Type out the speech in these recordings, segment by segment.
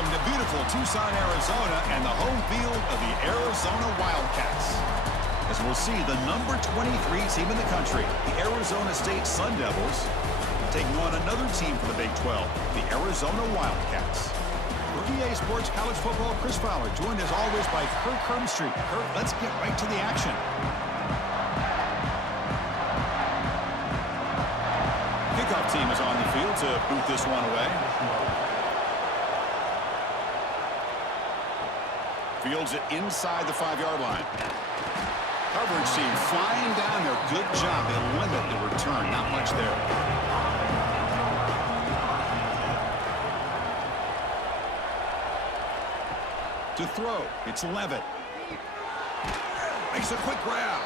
Welcome to beautiful Tucson, Arizona, and the home field of the Arizona Wildcats. As we'll see, the number 23 team in the country, the Arizona State Sun Devils, taking on another team from the Big 12, the Arizona Wildcats. For EA Sports College Football, Chris Fowler, joined as always by Kirk Hermstreet. Kirk, let's get right to the action. Kickoff team is on the field to boot this one away. Fields it inside the 5-yard line. Coverage team flying down there. Good job. They limit the return. Not much there. To throw, it's Levitt. Makes a quick grab.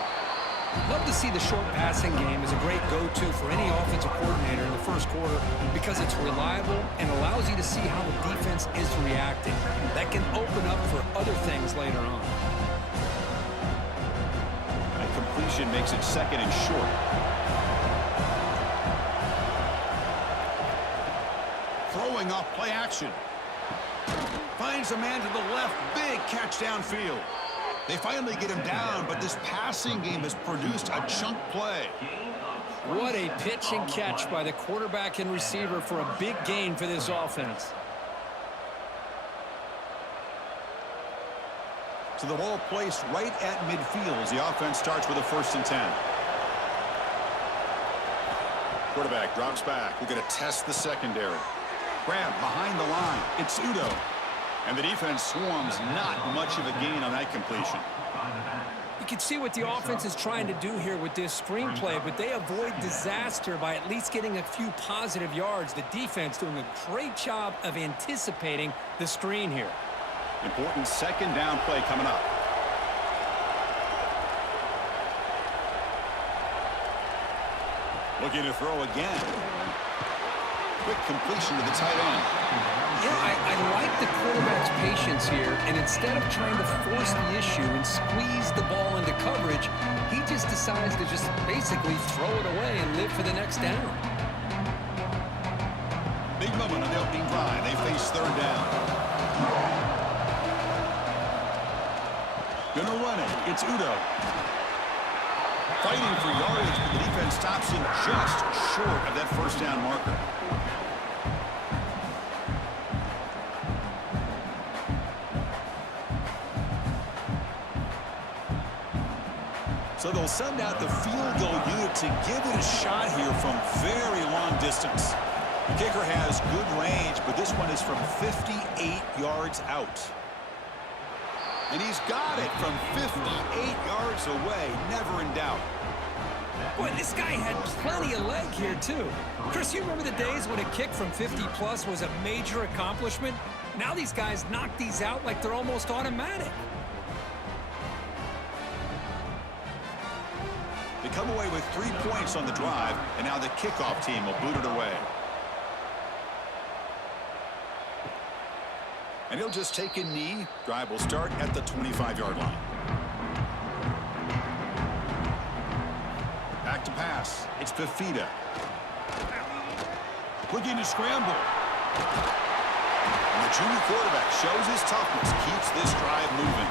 Love to see the short passing game as a great go-to for any offensive coordinator in the first quarter because it's reliable and allows you to see how the defense is reacting. That can open up for other things later on. A completion makes it second and short. Throwing off play action. Finds a man to the left. Big catch downfield. They finally get him down, but this passing game has produced a chunk play. What a pitch and catch by the quarterback and receiver for a big gain for this offense. So the ball placed right at midfield as the offense starts with a 1st and 10. Quarterback drops back. We're going to test the secondary. Grab behind the line. It's Udo. And the defense swarms. Not much of a gain on that completion. You can see what the offense is trying to do here with this screenplay, but they avoid disaster by at least getting a few positive yards. The defense doing a great job of anticipating the screen here. Important 2nd down play coming up. Looking to throw again. Quick completion to the tight end. Yeah, I like the quarterback's patience here, and instead of trying to force the issue and squeeze the ball into coverage, he just decides to just basically throw it away and live for the next down. Big moment on the opening drive. They face 3rd down. Gonna run it. It's Udo. Fighting for yardage, but the defense stops him just short of that 1st down marker. So they'll send out the field goal unit to give it a shot here from very long distance. The kicker has good range, but this one is from 58 yards out. And he's got it from 58 yards away, never in doubt. Boy, this guy had plenty of leg here, too. Chris, you remember the days when a kick from 50-plus was a major accomplishment? Now these guys knock these out like they're almost automatic. They come away with 3 points on the drive, and now the kickoff team will boot it away. And he'll just take a knee. Drive will start at the 25-yard line. Back to pass. It's Fafita. Looking to scramble. And the junior quarterback shows his toughness, keeps this drive moving.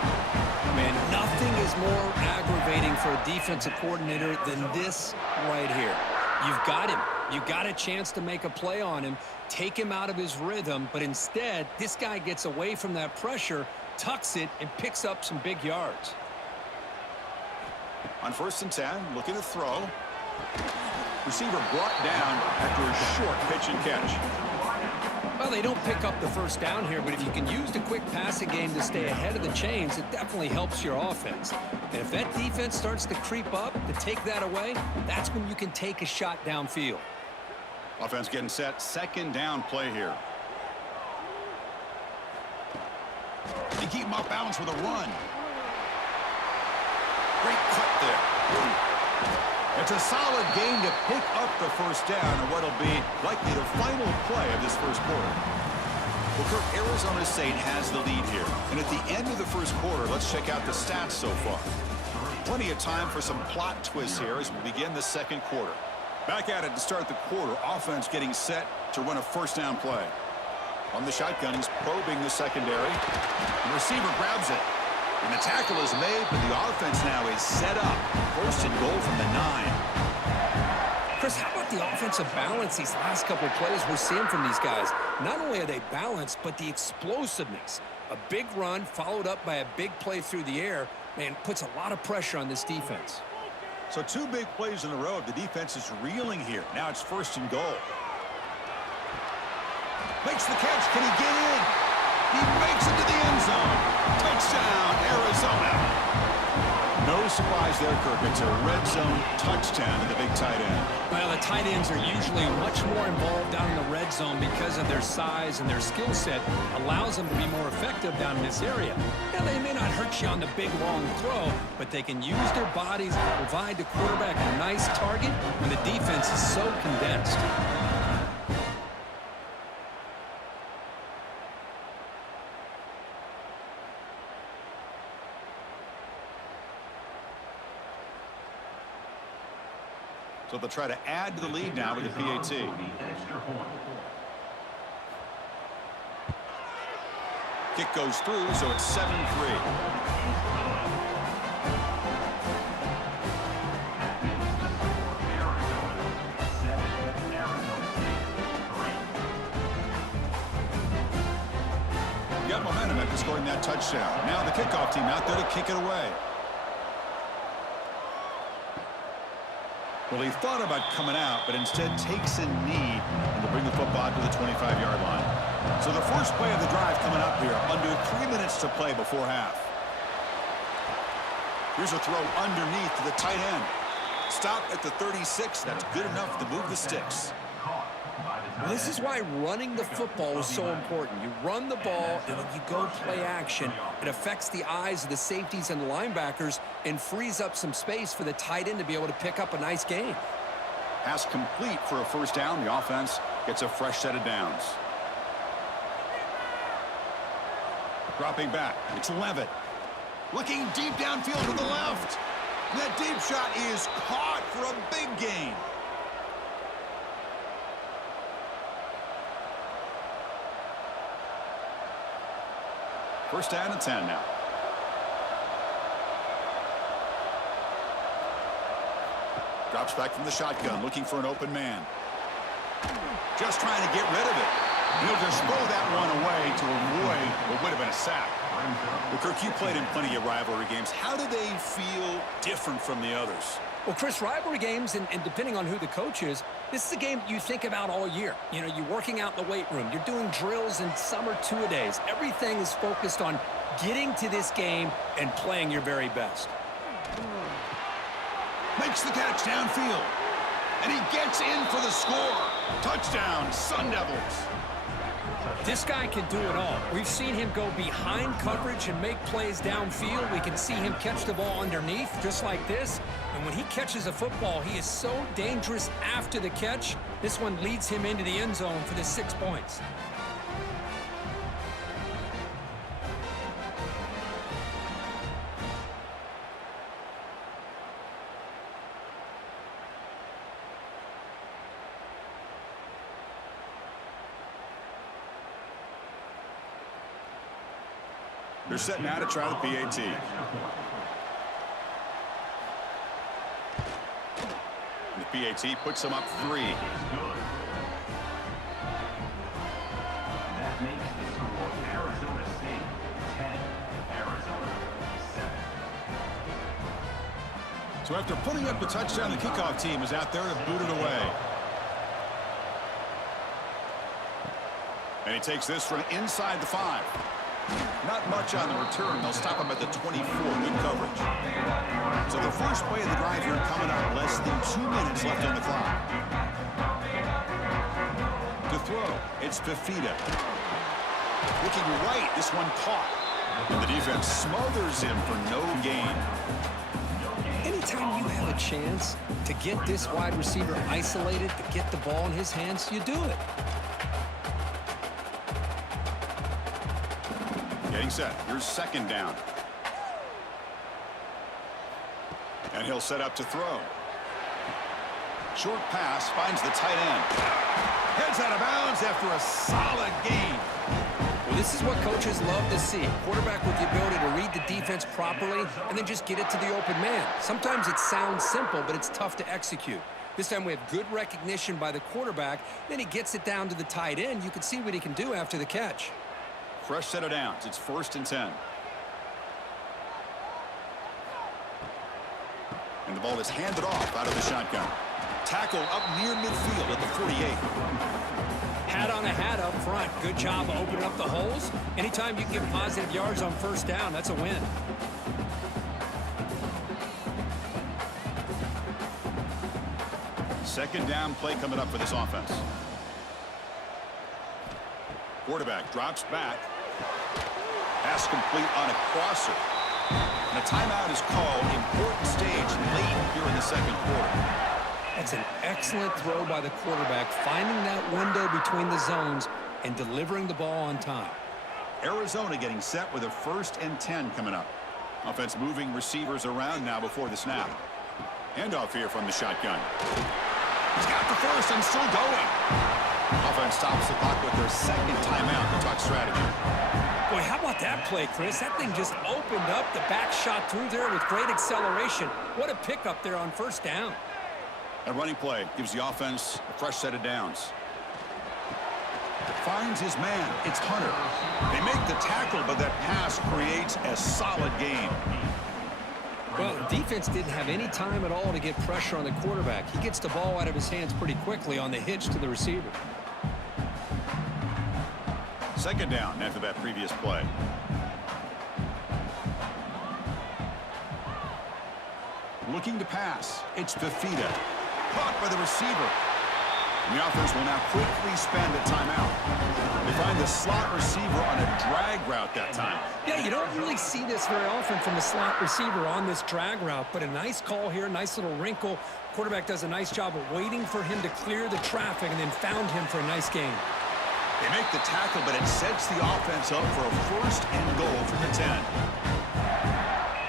Man, nothing is more aggravating for a defensive coordinator than this right here. You've got him. You've got a chance to make a play on him, take him out of his rhythm, but instead, this guy gets away from that pressure, tucks it, and picks up some big yards. On 1st and 10, looking to throw. Receiver brought down after a short pitch and catch. Well, they don't pick up the 1st down here, but if you can use the quick passing game to stay ahead of the chains, it definitely helps your offense. And if that defense starts to creep up to take that away, that's when you can take a shot downfield. Offense getting set. 2nd down play here. They keep him off balance with a run. Great cut there. It's a solid game to pick up the 1st down and what'll be likely the final play of this 1st quarter. Well, Kirk, Arizona State has the lead here. And at the end of the 1st quarter, let's check out the stats so far. Plenty of time for some plot twists here as we begin the 2nd quarter. Back at it to start the quarter. Offense getting set to run a 1st down play. On the shotgun, he's probing the secondary. The receiver grabs it. And the tackle is made, but the offense now is set up. First and goal from the 9. Chris, how about the offensive balance these last couple of plays we're seeing from these guys? Not only are they balanced, but the explosiveness. A big run followed up by a big play through the air, man, puts a lot of pressure on this defense. So 2 big plays in a row. The defense is reeling here. Now it's first and goal. Makes the catch. Can he get in? He makes it to the end zone. Touchdown, Arizona. No surprise there, Kirk. It's a red zone touchdown to the big tight end. Well, the tight ends are usually much more involved down in the red zone because of their size and their skill set allows them to be more effective down in this area. Now, they may not hurt you on the big, long throw, but they can use their bodies to provide the quarterback a nice target when the defense is so condensed. So they'll try to add to the lead now with the PAT. Kick goes through, so it's 7-3. Got momentum after scoring that touchdown. Now the kickoff team out there to kick it away. Well, he thought about coming out, but instead takes a knee and to bring the football to the 25-yard line. So the first play of the drive coming up here, under 3 minutes to play before half. Here's a throw underneath to the tight end. Stop at the 36. That's good enough to move the sticks. Well, this is why running the football is so important. You run the ball, and then you go play action. It affects the eyes of the safeties and the linebackers and frees up some space for the tight end to be able to pick up a nice gain. Pass complete for a first down. The offense gets a fresh set of downs. Dropping back. It's Levitt. Looking deep downfield to the left. That deep shot is caught for a big gain. First down and 10 now. Drops back from the shotgun, looking for an open man. Just trying to get rid of it. He'll just throw that one away to avoid what would have been a sack. Well, Kirk, you played in plenty of rivalry games. How do they feel different from the others? Well, Chris, rivalry games, and depending on who the coach is, this is a game you think about all year. You know, you're working out in the weight room. You're doing drills in summer two-a-days. Everything is focused on getting to this game and playing your very best. Makes the catch downfield. And he gets in for the score. Touchdown, Sun Devils. This guy can do it all. We've seen him go behind coverage and make plays downfield. We can see him catch the ball underneath, just like this. And when he catches a football, he is so dangerous after the catch. This one leads him into the end zone for the 6 points. They're set now to try the PAT. The PAT puts them up 3. That makes the score Arizona State 10, Arizona 7. So after putting up the touchdown, the kickoff team is out there to boot it away. And he takes this from inside the 5. Not much on the return. They'll stop him at the 24. Good coverage. So the first play of the drive here coming up. Less than 2 minutes left on the clock. To throw, it's Fafita. Looking right. This one caught. And the defense smothers him for no gain. Anytime you have a chance to get this wide receiver isolated, to get the ball in his hands, you do it. Getting set. Here's second down. And he'll set up to throw. Short pass finds the tight end. Heads out of bounds after a solid gain. This is what coaches love to see. Quarterback with the ability to read the defense properly and then just get it to the open man. Sometimes it sounds simple, but it's tough to execute. This time we have good recognition by the quarterback. Then he gets it down to the tight end. You can see what he can do after the catch. Fresh set of downs. It's 1st and 10. And the ball is handed off out of the shotgun. Tackle up near midfield at the 48. Hat on a hat up front. Good job of opening up the holes. Anytime you can get positive yards on 1st down, that's a win. Second down play coming up for this offense. Quarterback drops back. Pass complete on a crosser. And a timeout is called. Important stage late here in the 2nd quarter. That's an excellent throw by the quarterback, finding that window between the zones and delivering the ball on time. Arizona getting set with a 1st and 10 coming up. Offense moving receivers around now before the snap. Handoff here from the shotgun. He's got the first and still going. Offense stops the clock with their 2nd timeout to talk strategy. Boy, how about that play, Chris? That thing just opened up. The back shot through there with great acceleration. What a pickup there on 1st down. A running play gives the offense a fresh set of downs. Finds his man. It's Hunter. They make the tackle, but that pass creates a solid gain. Well, the defense didn't have any time at all to get pressure on the quarterback. He gets the ball out of his hands pretty quickly on the hitch to the receiver. 2nd down after that previous play. Looking to pass. It's Fafita. Caught by the receiver. And the offense will now quickly spend a timeout. They find the slot receiver on a drag route that time. Yeah, you don't really see this very often from the slot receiver on this drag route, but a nice call here, nice little wrinkle. Quarterback does a nice job of waiting for him to clear the traffic and then found him for a nice gain. They make the tackle, but it sets the offense up for a 1st and goal from the 10.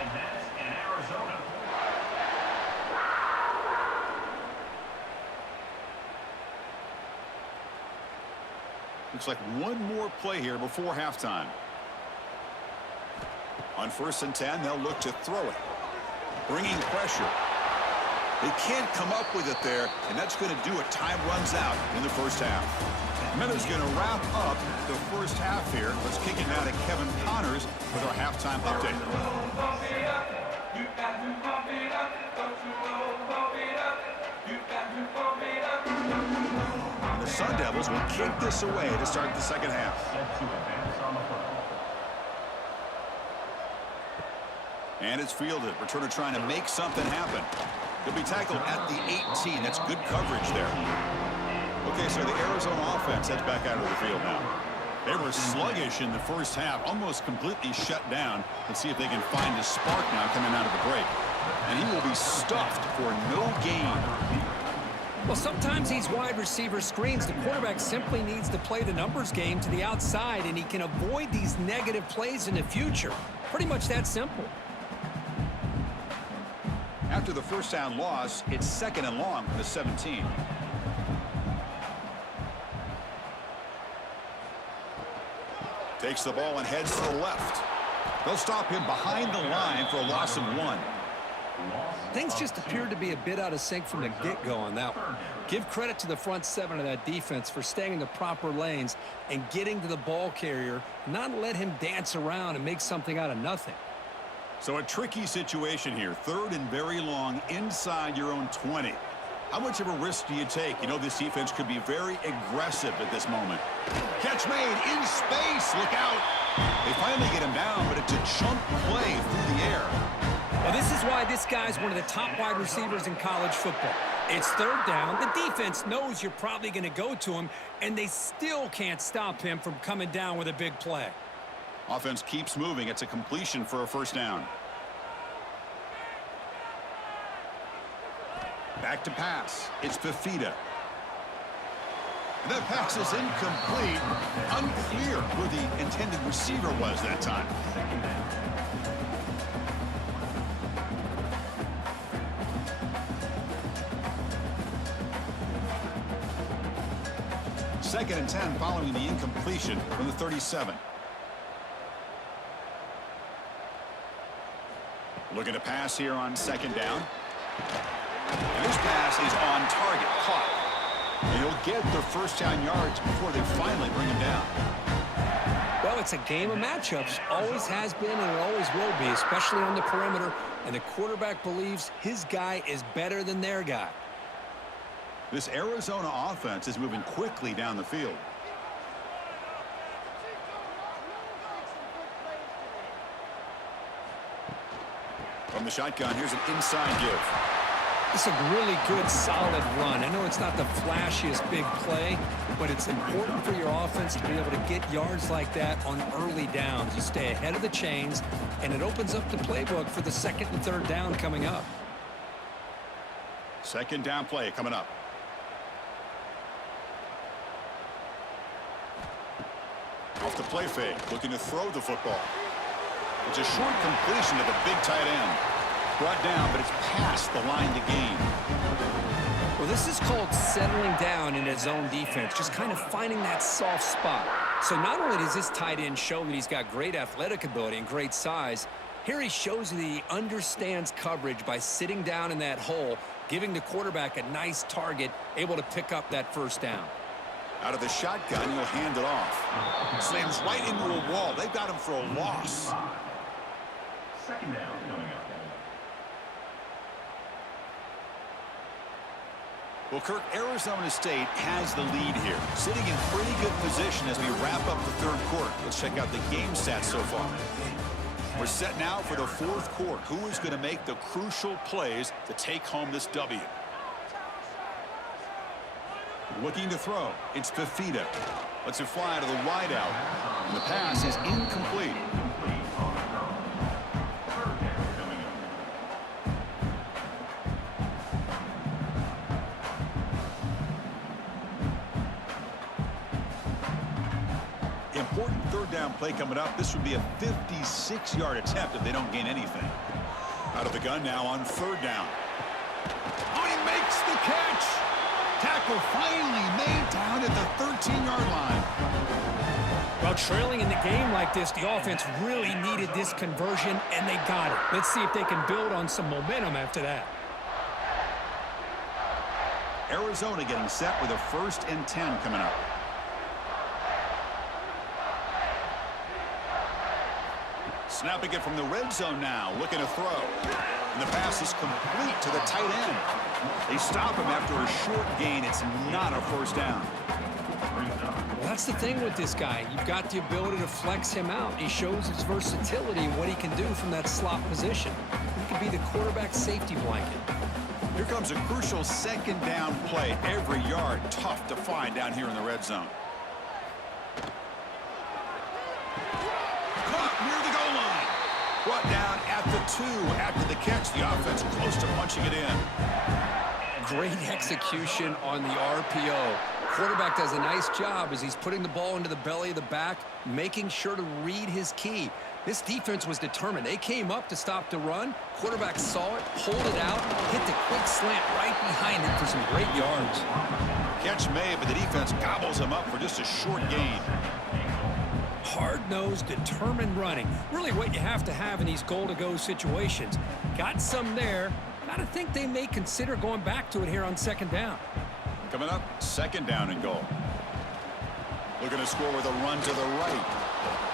And that's in Arizona. Looks like one more play here before halftime. On 1st and 10, they'll look to throw it. Bringing pressure. They can't come up with it there, and that's going to do it. Time runs out in the 1st half. Miller's going to wrap up the 1st half here. Let's kick it now to Kevin Connors with our halftime update. And the Sun Devils will kick this away to start the 2nd half. Set to advance on the football. And it's fielded. Returner trying to make something happen. He'll be tackled at the 18. That's good coverage there. Okay, so the Arizona offense heads back out of the field now. They were sluggish in the 1st half, almost completely shut down. Let's see if they can find a spark now coming out of the break. And he will be stuffed for no gain. Well, sometimes these wide receiver screens, the quarterback simply needs to play the numbers game to the outside, and he can avoid these negative plays in the future. Pretty much that simple. After the 1st down loss, it's 2nd and long for the 17. Takes the ball and heads to the left. They'll stop him behind the line for a loss of 1. Things just appeared to be a bit out of sync from the get-go on that one. Give credit to the front 7 of that defense for staying in the proper lanes and getting to the ball carrier, not let him dance around and make something out of nothing. So a tricky situation here. 3rd and very long inside your own 20. How much of a risk do you take? You know, this defense could be very aggressive at this moment. Catch made in space. Look out. They finally get him down, but it's a chunk play through the air. Well, this is why this guy's one of the top wide receivers in college football. It's 3rd down. The defense knows you're probably going to go to him, and they still can't stop him from coming down with a big play. Offense keeps moving. It's a completion for a 1st down. Back to pass. It's Fafita. That pass is incomplete. Unclear who the intended receiver was that time. 2nd and 10 following the incompletion from the 37. Looking to pass here on second down. And this pass is on target, caught. And he'll get the first down yards before they finally bring him down. Well, it's a game of matchups. Always has been and it always will be, especially on the perimeter. And the quarterback believes his guy is better than their guy. This Arizona offense is moving quickly down the field. From the shotgun, here's an inside give. It's a really good, solid run. I know it's not the flashiest big play, but it's important for your offense to be able to get yards like that on early downs. You stay ahead of the chains, and it opens up the playbook for the second and third down coming up. Second down play coming up. Off the play fake, looking to throw the football. It's a short completion to the big tight end. Brought down, but it's past the line to gain. Well, this is called settling down in his zone defense, just kind of finding that soft spot. So not only does this tight end show that he's got great athletic ability and great size, here he shows that he understands coverage by sitting down in that hole, giving the quarterback a nice target, able to pick up that first down. Out of the shotgun, he'll hand it off. Slams right into a wall. They've got him for a loss. Second down coming up. Well, Kirk, Arizona State has the lead here, sitting in pretty good position as we wrap up the third quarter. Let's check out the game stats so far. We're set now for the fourth quarter. Who is going to make the crucial plays to take home this W? Looking to throw. It's Fafita. Lets it fly to the wide out. And the pass is incomplete. Important third down play coming up. This would be a 56-yard attempt if they don't gain anything. Out of the gun now on third down. Oh, he makes the catch. Tackle finally made down at the 13-yard line. Well, trailing in the game like this, the offense really needed this conversion, and they got it. Let's see if they can build on some momentum after that. Arizona getting set with a 1st and 10 coming up. Snapping it from the red zone now, looking to throw. And the pass is complete to the tight end. They stop him after a short gain. It's not a first down. Well, that's the thing with this guy. You've got the ability to flex him out. He shows his versatility and what he can do from that slot position. He could be the quarterback safety blanket. Here comes a crucial second down play. Every yard tough to find down here in the red zone. Caught near the goal line. Brought down at the 2 after the catch. The offense close to punching it in. Great execution on the RPO. Quarterback does a nice job as he's putting the ball into the belly of the back, making sure to read his key. This defense was determined. They came up to stop the run. Quarterback saw it, pulled it out, hit the quick slant right behind him for some great yards. Catch made, but the defense gobbles him up for just a short gain. Hard-nosed, determined running. Really what you have to have in these goal-to-go situations. Got some there. Gotta think they may consider going back to it here on second down. Coming up, second down and goal. Looking to score with a run to the right.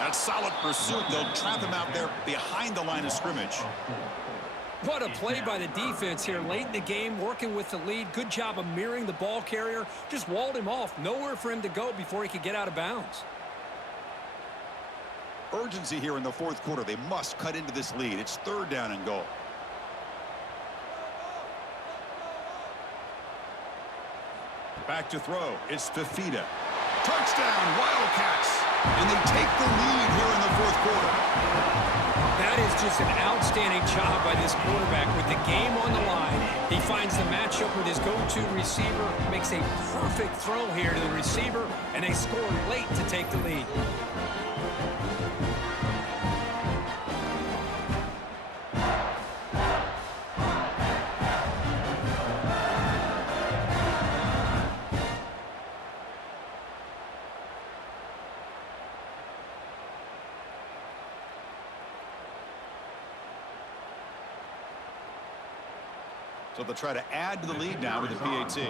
That solid pursuit. They'll trap him out there behind the line of scrimmage. What a play by the defense here late in the game, working with the lead. Good job of mirroring the ball carrier. Just walled him off. Nowhere for him to go before he could get out of bounds. Urgency here in the fourth quarter. They must cut into this lead. It's third down and goal. Back to throw. It's Fafita. Touchdown, Wildcats. And they take the lead here in the fourth quarter. That is just an outstanding job by this quarterback with the game on the line. He finds the matchup with his go-to receiver, makes a perfect throw here to the receiver, and they score late to take the lead. So they'll try to add to the lead now with the PAT. Extra point.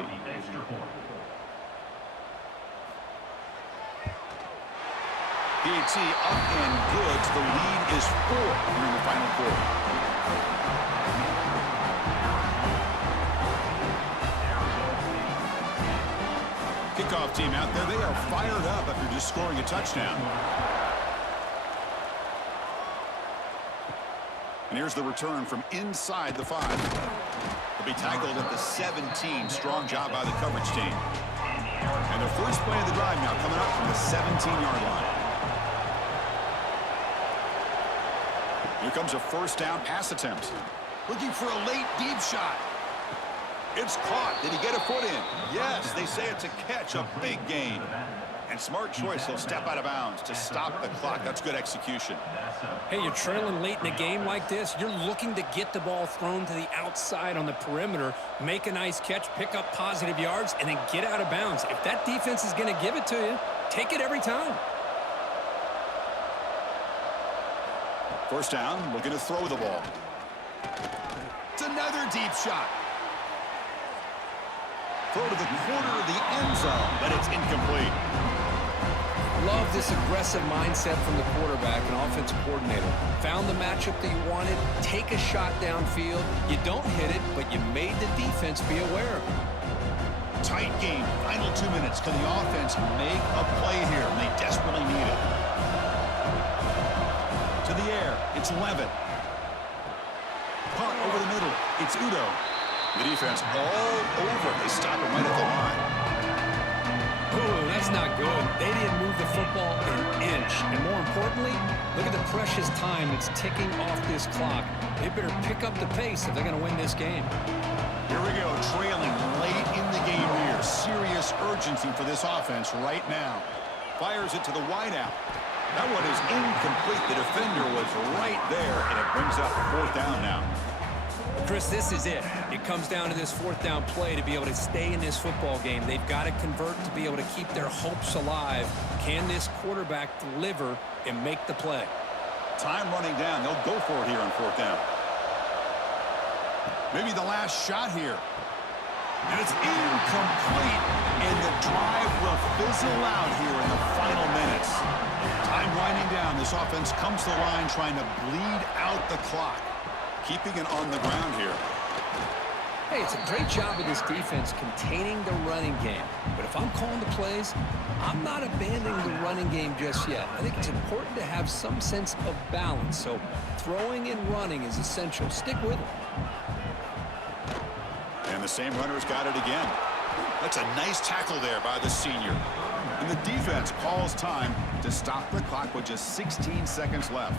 PAT up and good. The lead is 4 here in the final quarter. Kickoff team out there. They are fired up after just scoring a touchdown. And here's the return from inside the 5. They'll be tackled at the 17. Strong job by the coverage team. And their first play of the drive now coming up from the 17-yard line. Here comes a first down pass attempt. Looking for a late deep shot. It's caught. Did he get a foot in? Yes, they say it's a catch, a big gain. And smart choice, he'll step out of bounds to stop the clock. That's good execution. Hey, you're trailing late in a game like this. You're looking to get the ball thrown to the outside on the perimeter, make a nice catch, pick up positive yards, and then get out of bounds. If that defense is going to give it to you, take it every time. First down, looking to throw the ball. It's another deep shot. Throw to the corner of the end zone, but it's incomplete. Love this aggressive mindset from the quarterback and offensive coordinator. Found the matchup that you wanted, take a shot downfield. You don't hit it, but you made the defense be aware of it. Tight game, final 2 minutes. Can the offense make a play here? And they desperately need it. To the air, it's Levitt. Punt over the middle, it's Udo. The defense all over. They stop him right at the line. Ooh, that's not good. They didn't move the football an inch. And more importantly, look at the precious time that's ticking off this clock. They better pick up the pace if they're going to win this game. Here we go, trailing late in the game here. Serious urgency for this offense right now. Fires it to the wideout. That one is incomplete. The defender was right there, and it brings up 4th down now. Chris, this is it. It comes down to this 4th down play to be able to stay in this football game. They've got to convert to be able to keep their hopes alive. Can this quarterback deliver and make the play? Time running down. They'll go for it here on 4th down. Maybe the last shot here. And it's incomplete. And the drive will fizzle out here in the final minutes. Time winding down. This offense comes to the line trying to bleed out the clock. Keeping it on the ground here. Hey, it's a great job of this defense containing the running game. But if I'm calling the plays, I'm not abandoning the running game just yet. I think it's important to have some sense of balance. So throwing and running is essential. Stick with it. And the same runner's got it again. That's a nice tackle there by the senior. And the defense calls time to stop the clock with just 16 seconds left.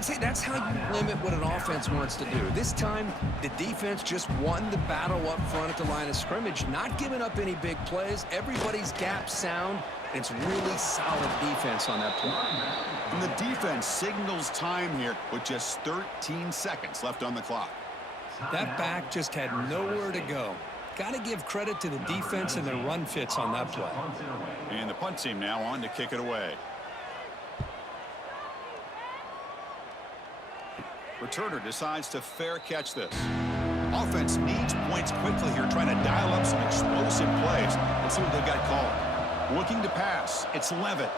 See, that's how you limit what an offense wants to do. This time, the defense just won the battle up front at the line of scrimmage, not giving up any big plays. Everybody's gap sound. It's really solid defense on that play. And the defense signals time here with just 13 seconds left on the clock. That back just had nowhere to go. Got to give credit to the defense and their run fits on that play. And the punt team now on to kick it away. Returner decides to fair catch this. Offense needs points quickly here, trying to dial up some explosive plays. Let's see what they've got called. Looking to pass. It's Levitt.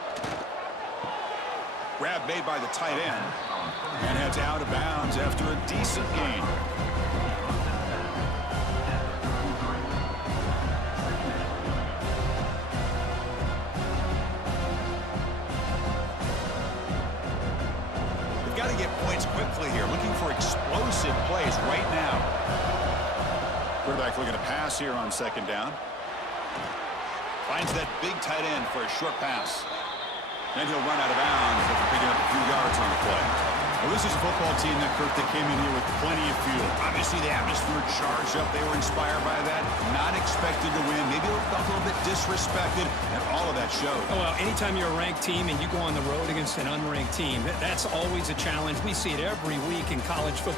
Grab made by the tight end. And heads out of bounds after a decent gain. Got to get points quickly here. Looking for explosive plays right now. Quarterback looking to pass here on 2nd down. Finds that big tight end for a short pass. Then he'll run out of bounds after picking up a few yards on the play. Well, this is a football team that came in here with plenty of fuel. Obviously, the atmosphere charged up. They were inspired by that. Not expected to win. Maybe felt a little bit disrespected, and all of that showed. Oh, well, anytime you're a ranked team and you go on the road against an unranked team, that's always a challenge. We see it every week in college football.